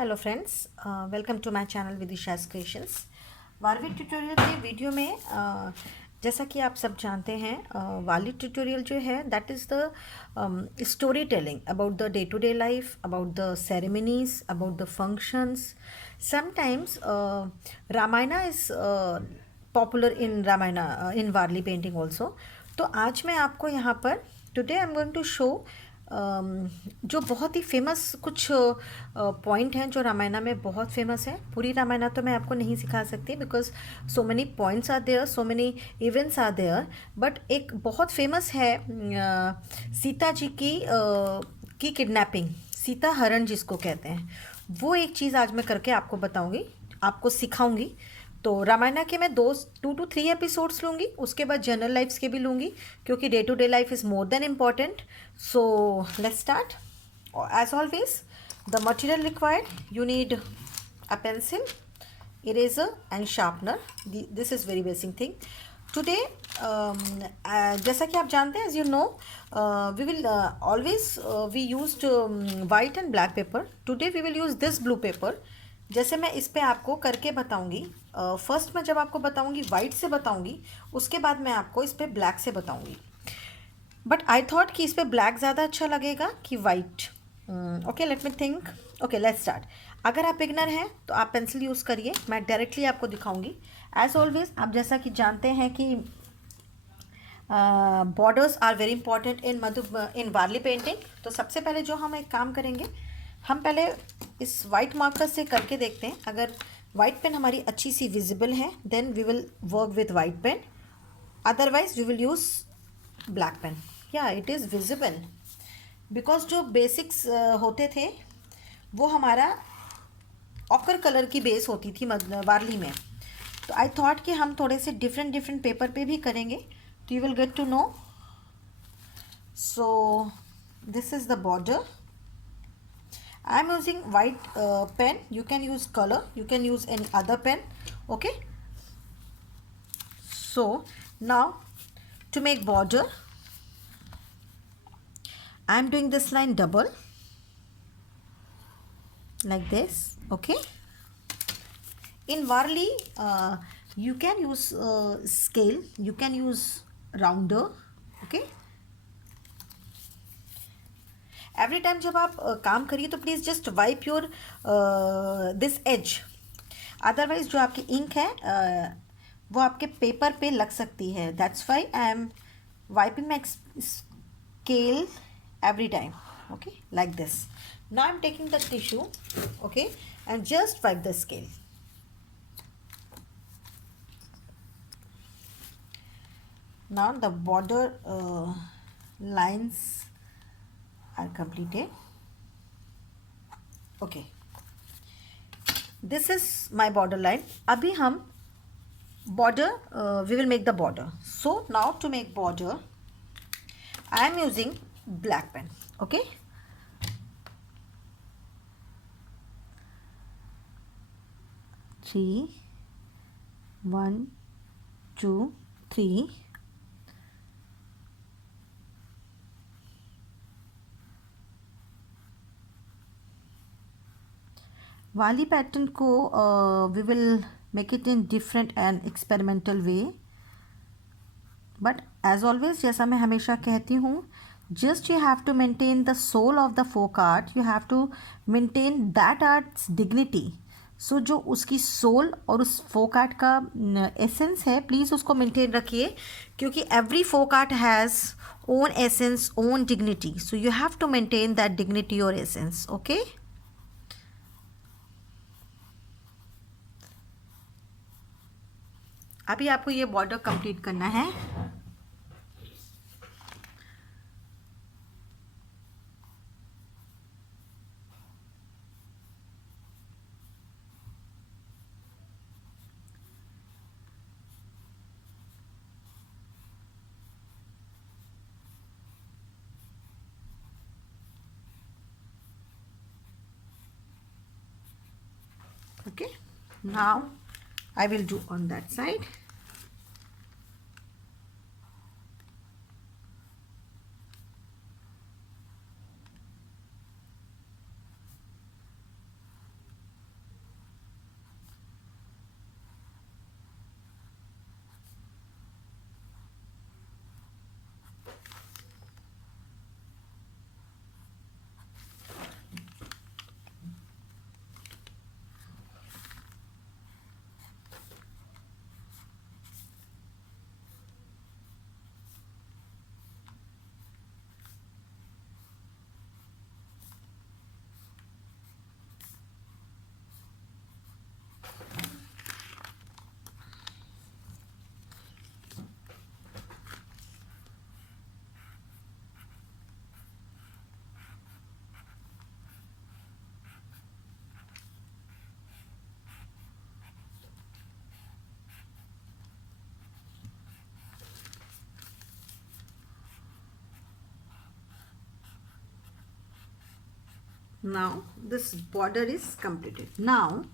Hello friends, welcome to my channel Vidisha's creations. 12वीं tutorial के video में जैसा कि आप सब जानते हैं, वाली ट्यूटोरियल जो है that is the story telling about the day to day life, about the ceremonies, about the functions. Sometimes Ramayana is popular in Ramayana in Warli painting also. तो आज मैं आपको यहाँ पर today I am going to show जो बहुत ही फेमस कुछ पॉइंट हैं जो रामायणा में बहुत फेमस है। पूरी रामायणा तो मैं आपको नहीं सिखा सकती because so many points are there, so many events are there. But एक बहुत फेमस है सीता जी की किडनैपिंग, सीता हरण जिसको कहते हैं, वो एक चीज़ आज मैं करके आपको बताऊंगी, आपको सिखाऊंगी। तो रामायणा के मैं 2 to 3 एपिसोड्स लूँगी, उसके बाद जनरल लाइफ्स के भी लूँगी क्योंकि day to day life is more than important. So let's start. As always the material required, you need a pencil, eraser and sharpener. This is very basic thing. Today जैसा कि आप जानते हैं, as you know, we will always we used white and black paper. Today we will use this blue paper. जैसे मैं इस पे आपको करके बताऊंगी। फर्स्ट मैं जब आपको बताऊंगी वाइट से बताऊंगी, उसके बाद मैं आपको इस पे ब्लैक से बताऊंगी। बट आई थॉट कि इस पे ब्लैक ज़्यादा अच्छा लगेगा कि white. Okay, let me think. Okay, let's start. अगर आप बिगनर हैं तो आप पेंसिल यूज़ करिए, मैं डायरेक्टली आपको दिखाऊंगी। एज ऑलवेज आप जैसा कि जानते हैं कि borders are very important in Warli painting. तो सबसे पहले जो हम एक काम करेंगे, हम पहले इस वाइट मार्कर से करके देखते हैं। अगर वाइट पेन हमारी अच्छी सी विजिबल है then we will work with white pen, otherwise we will use black pen. या इट इज़ विजिबल बिकॉज जो बेसिक्स होते थे वो हमारा ऑकर कलर की बेस होती थी वारली में। तो आई थॉट कि हम थोड़े से डिफरेंट डिफरेंट पेपर पे भी करेंगे, तो you will get to know. So this is the border. I am using white pen, you can use colour, you can use any other pen. Okay, so now to make border I am doing this line double like this. Okay, in Varli you can use scale, you can use rounder. Okay, every time जब आप काम करिए तो please just wipe your this edge, otherwise जो आपकी इंक है वो आपके पेपर पे लग सकती है। That's why I am wiping my scale every time. Okay, like this. Now I'm taking the tissue, okay, and just wipe the scale. Now the border lines are completed. Okay, this is my border line. Abhi hum border we will make the border. So now to make border I am using black pen. Okay, 3 1 2 3 वाली pattern को we will make it in different and experimental way, but as always जैसा मैं हमेशा कहती हूँ, just you have to maintain the soul of the folk art, you have to maintain that art's dignity. So जो उसकी soul और उस folk art का एसेंस है, प्लीज़ उसको मेंटेन रखिए, क्योंकि every folk art has own essence, own dignity. So you have to maintain that dignity और एसेंस। ओके, अभी आपको ये बॉर्डर कंप्लीट करना है। Okay, now I will do on that side. Now this border is completed. Now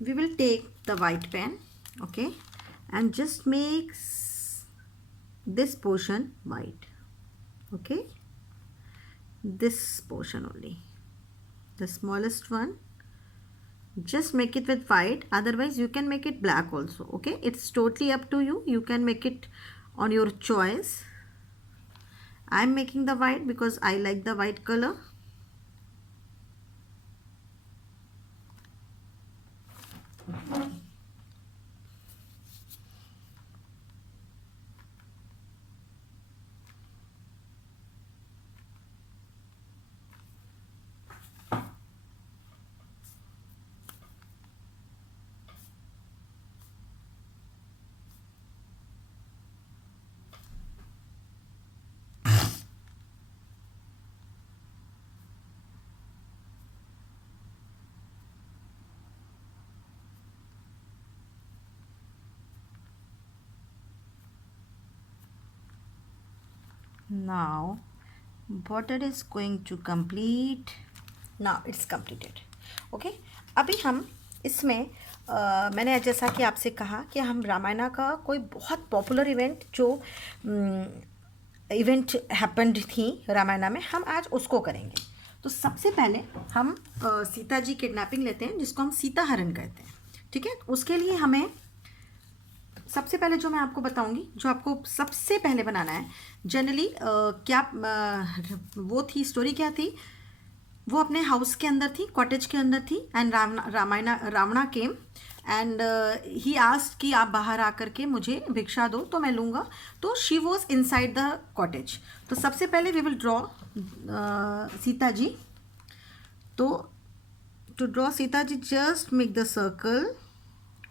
we will take the white pen, okay, and just make this portion white, okay, this portion only, the smallest one. Just make it with white, otherwise you can make it black also, okay. It's totally up to you. You can make it on your choice. I'm making the white because I like the white color. Now border is going to complete. Now it's completed, okay. अभी हम इसमें मैंने जैसा कि आपसे कहा कि हम रामायण का कोई बहुत पॉपुलर इवेंट जो इवेंट हैपेंड थी रामायण में, हम आज उसको करेंगे। तो सबसे पहले हम सीता जी किडनैपिंग लेते हैं, जिसको हम सीता हरण कहते हैं, ठीक है। उसके लिए हमें सबसे पहले जो मैं आपको बताऊंगी, जो आपको सबसे पहले बनाना है, जनरली क्या वो थी स्टोरी क्या थी, वो अपने हाउस के अंदर थी, कॉटेज के अंदर थी, and Ravana came and he asked कि आप बाहर आकर के मुझे भिक्षा दो तो मैं लूँगा। तो she was inside the cottage. तो सबसे पहले we will draw Sita ji. तो to draw Sita ji, just make the circle,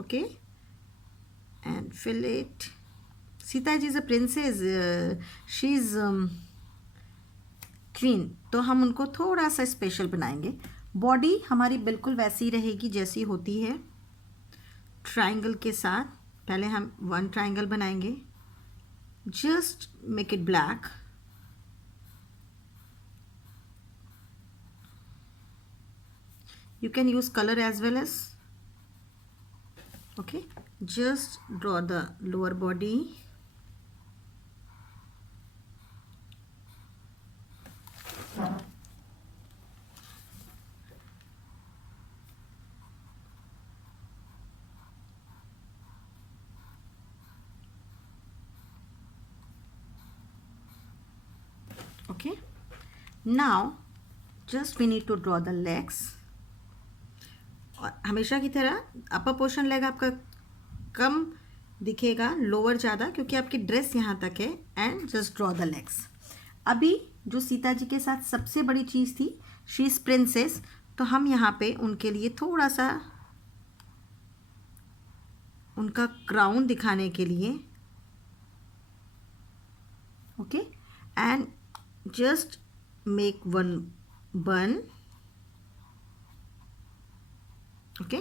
okay, and fill it. Sita ji is a princess, she is queen, तो हम उनको थोड़ा सा स्पेशल बनाएंगे। बॉडी हमारी बिल्कुल वैसी रहेगी जैसी होती है, ट्रायंगल के साथ। पहले हम वन ट्रायंगल बनाएंगे, just make it black, you can use color as well as, okay. Just draw the lower body, okay. Now just we need to draw the legs। और हमेशा की तरह अपर पोर्शन लेग आपका कम दिखेगा, लोअर ज़्यादा, क्योंकि आपकी ड्रेस यहाँ तक है। And just draw the legs. अभी जो सीता जी के साथ सबसे बड़ी चीज़ थी, शी इज़ प्रिंसेस, तो हम यहाँ पे उनके लिए थोड़ा सा उनका क्राउन दिखाने के लिए, okay, and just make one bun, okay,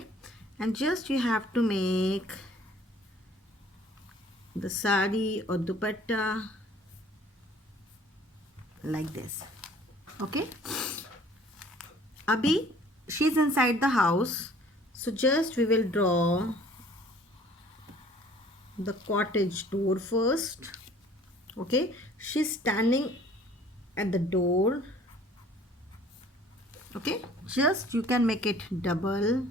and just you have to make the sari or dupatta like this, okay. Abhi she's inside the house, so just we will draw the cottage door first, okay. She's standing at the door, okay. Just you can make it double,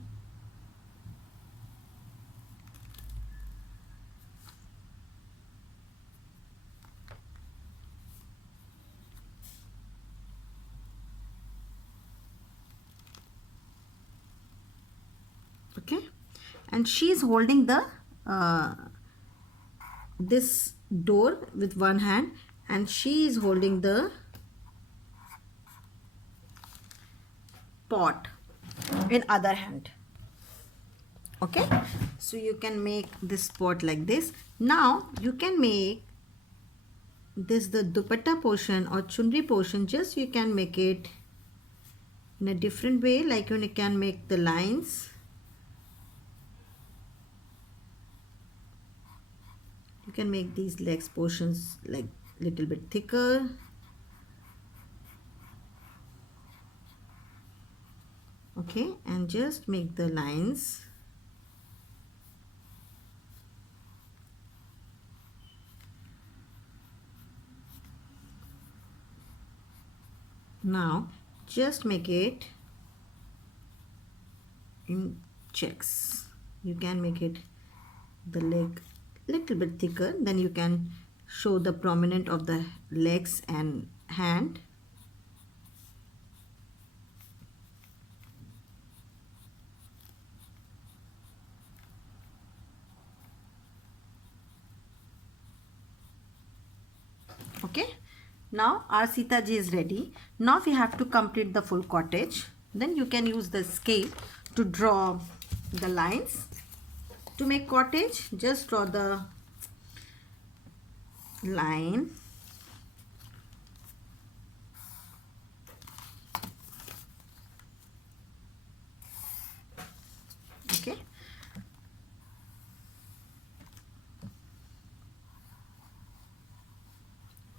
okay. And she is holding the this door with one hand, and she is holding the pot in other hand, okay. So you can make this pot like this. Now you can make this the dupatta portion or chunri portion, just you can make it in a different way, like you can make the lines, you can make these legs portions like little bit thicker, Okay, and just make the lines. Now just make it in checks. You can make it the leg little bit thicker, then you can show the prominent of the legs and hand. Okay, now our Sita ji is ready. Now we have to complete the full cottage. Then you can use the scale to draw the lines. To make cottage, just draw the line. Okay, you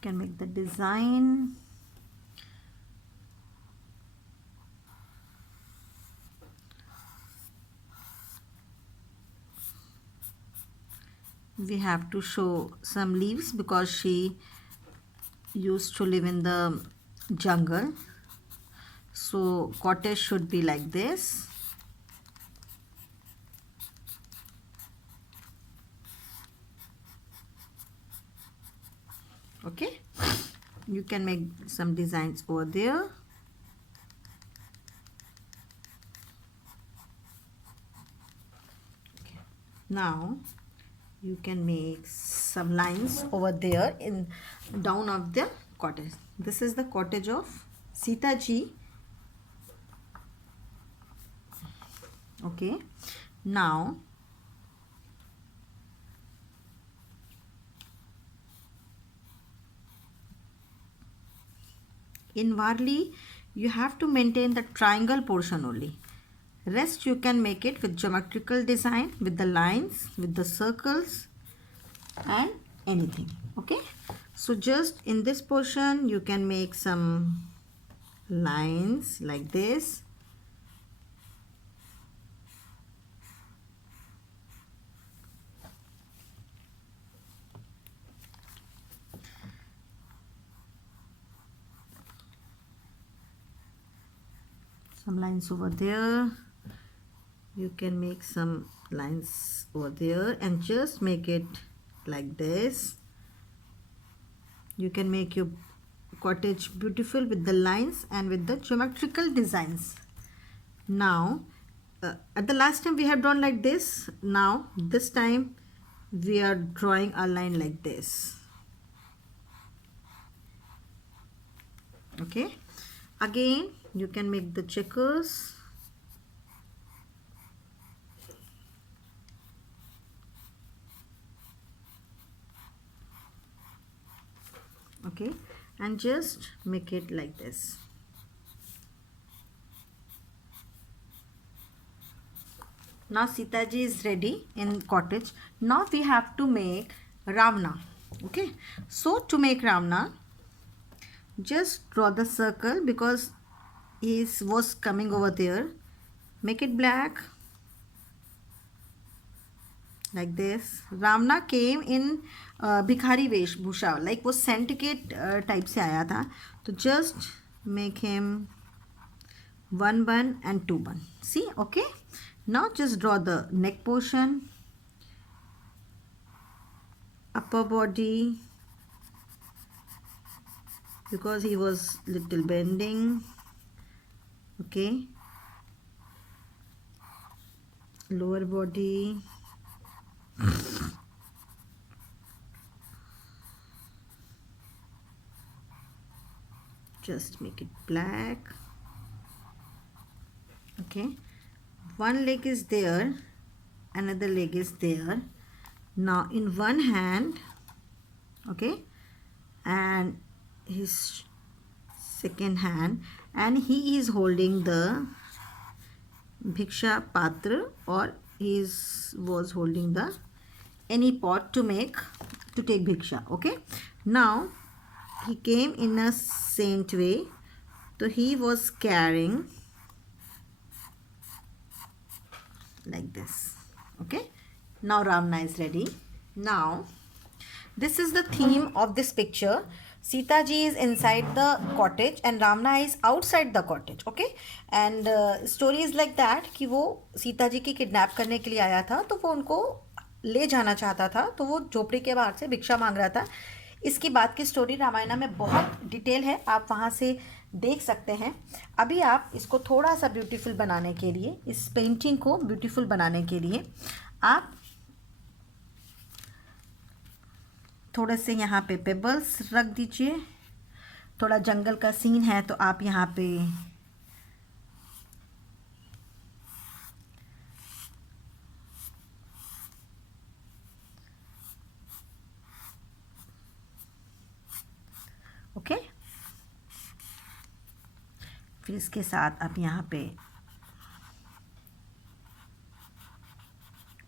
can make the design. We have to show some leaves because she used to live in the jungle. So cottage should be like this. Okay, you can make some designs over there. Okay. Now you can make some lines over there in down of the cottage. This is the cottage of Sita ji. Okay, now in Varli you have to maintain the triangle portion only. Rest you can make it with geometrical design, with the lines, with the circles and anything. Okay, so just in this portion you can make some lines like this. Some lines over there. You can make some lines over there and just make it like this. You can make your cottage beautiful with the lines and with the geometrical designs. Now at the last time we have drawn like this. Now this time we are drawing a line like this. Okay, again you can make the checkers. Okay, and just make it like this. Now Sita ji is ready in cottage. Now we have to make Ravana. Okay, so to make Ravana, just draw the circle because he was coming over there. Make it black like this. Ravana came in भिखारी वेशभूषा, like वो सेंटिकेट टाइप से आया था. तो just make him 1 bun and 2 bun. See, okay. Now just draw the neck portion, upper body, because he was little bending. Okay, lower body, just make it black. Okay, one leg is there, another leg is there. Now in one hand, okay, and his second hand, and he is holding the bhiksha patra, or he was holding the any pot to take bhiksha. Okay, now he came in a saint way, so he was carrying like this. Okay, now Ravana is ready. Now this is the theme of this picture. Sita ji is inside the cottage and Ravana is outside the cottage. Okay, and story is like that कि वो सीता जी की किडनैप करने के लिए आया था, तो वो उनको ले जाना चाहता था, तो वो झोपड़ी के बाहर से भिक्षा मांग रहा था. इसकी बात की स्टोरी रामायण में बहुत डिटेल है, आप वहाँ से देख सकते हैं. अभी आप इसको थोड़ा सा ब्यूटीफुल बनाने के लिए, इस पेंटिंग को ब्यूटीफुल बनाने के लिए आप थोड़े से यहाँ पे पेबल्स रख दीजिए. थोड़ा जंगल का सीन है तो आप यहाँ पे ओके. फिर इसके साथ आप यहाँ पे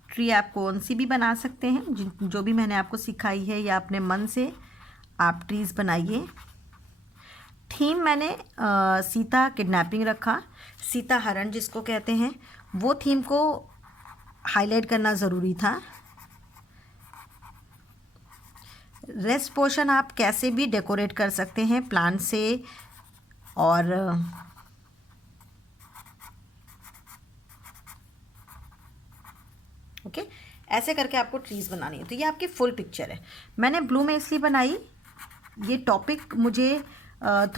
ट्री आप कौन सी भी बना सकते हैं, जो भी मैंने आपको सिखाई है, या अपने मन से आप ट्रीज़ बनाइए. थीम मैंने सीता किडनैपिंग रखा, सीता हरण जिसको कहते हैं, वो थीम को हाईलाइट करना ज़रूरी था. रेस्ट पोर्शन आप कैसे भी डेकोरेट कर सकते हैं प्लांट से, और ओके ऐसे करके आपको ट्रीज़ बनानी है. तो ये आपकी फुल पिक्चर है. मैंने ब्लू में इसलिए बनाई, ये टॉपिक मुझे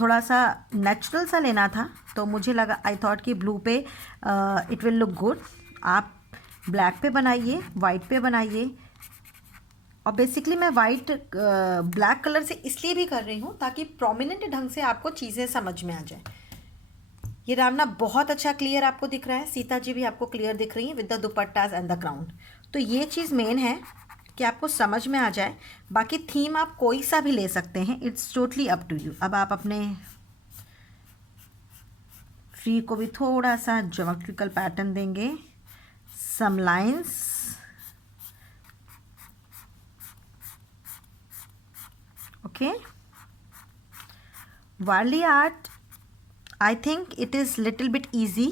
थोड़ा सा नेचुरल सा लेना था, तो मुझे लगा, आई थॉट कि ब्लू पे इट विल लुक गुड. आप ब्लैक पे बनाइए, वाइट पे बनाइए. और बेसिकली मैं वाइट ब्लैक कलर से इसलिए भी कर रही हूँ ताकि प्रोमिनेंट ढंग से आपको चीज़ें समझ में आ जाए. ये रावना बहुत अच्छा क्लियर आपको दिख रहा है, सीता जी भी आपको क्लियर दिख रही हैं विद द दुपट्टास एंड द क्राउन. तो ये चीज़ मेन है कि आपको समझ में आ जाए. बाकी थीम आप कोई सा भी ले सकते हैं, it's totally up to you. अब आप अपने ट्री को भी थोड़ा सा ज्योमेट्रिकल पैटर्न देंगे, some lines. Okay, Warli art I think it is little bit easy.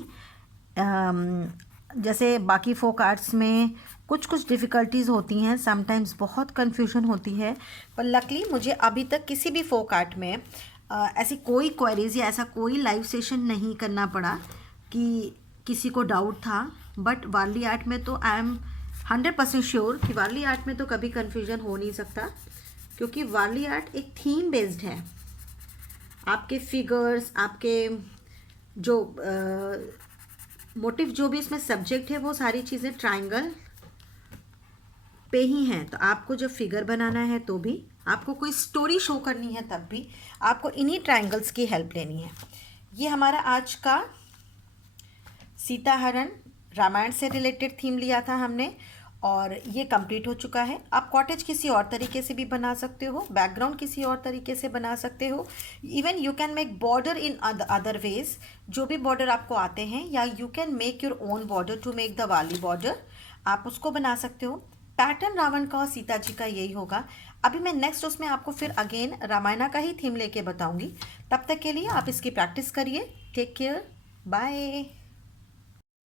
जैसे बाकी फोक आर्ट्स में कुछ डिफ़िकल्टीज़ होती हैं, समटाइम्स बहुत कन्फ्यूजन होती है, पर लकली मुझे अभी तक किसी भी फोक आर्ट में ऐसी कोई क्वेरीज या ऐसा कोई लाइव सेशन नहीं करना पड़ा कि किसी को डाउट था. बट वारली आर्ट में तो आई एम 100% श्योर कि वारली आर्ट में तो कभी कन्फ्यूजन हो नहीं सकता, क्योंकि वारली आर्ट एक थीम बेस्ड है. आपके फिगर्स, आपके जो मोटिव, जो भी इसमें सब्जेक्ट है, वो सारी चीज़ें ट्रायंगल पे ही हैं. तो आपको जब फिगर बनाना है तो भी, आपको कोई स्टोरी शो करनी है तब भी आपको इन्हीं ट्रायंगल्स की हेल्प लेनी है. ये हमारा आज का सीता हरण रामायण से रिलेटेड थीम लिया था हमने, और ये कंप्लीट हो चुका है. आप कॉटेज किसी और तरीके से भी बना सकते हो, बैकग्राउंड किसी और तरीके से बना सकते हो. Even you can make border in other ways, जो भी बॉर्डर आपको आते हैं, या you can make your own border to make the Warli border, आप उसको बना सकते हो. पैटर्न रावण का और सीता जी का यही होगा. अभी मैं नेक्स्ट उसमें आपको फिर अगेन रामायण का ही थीम लेके बताऊंगी. तब तक के लिए आप इसकी प्रैक्टिस करिए. Take care, bye.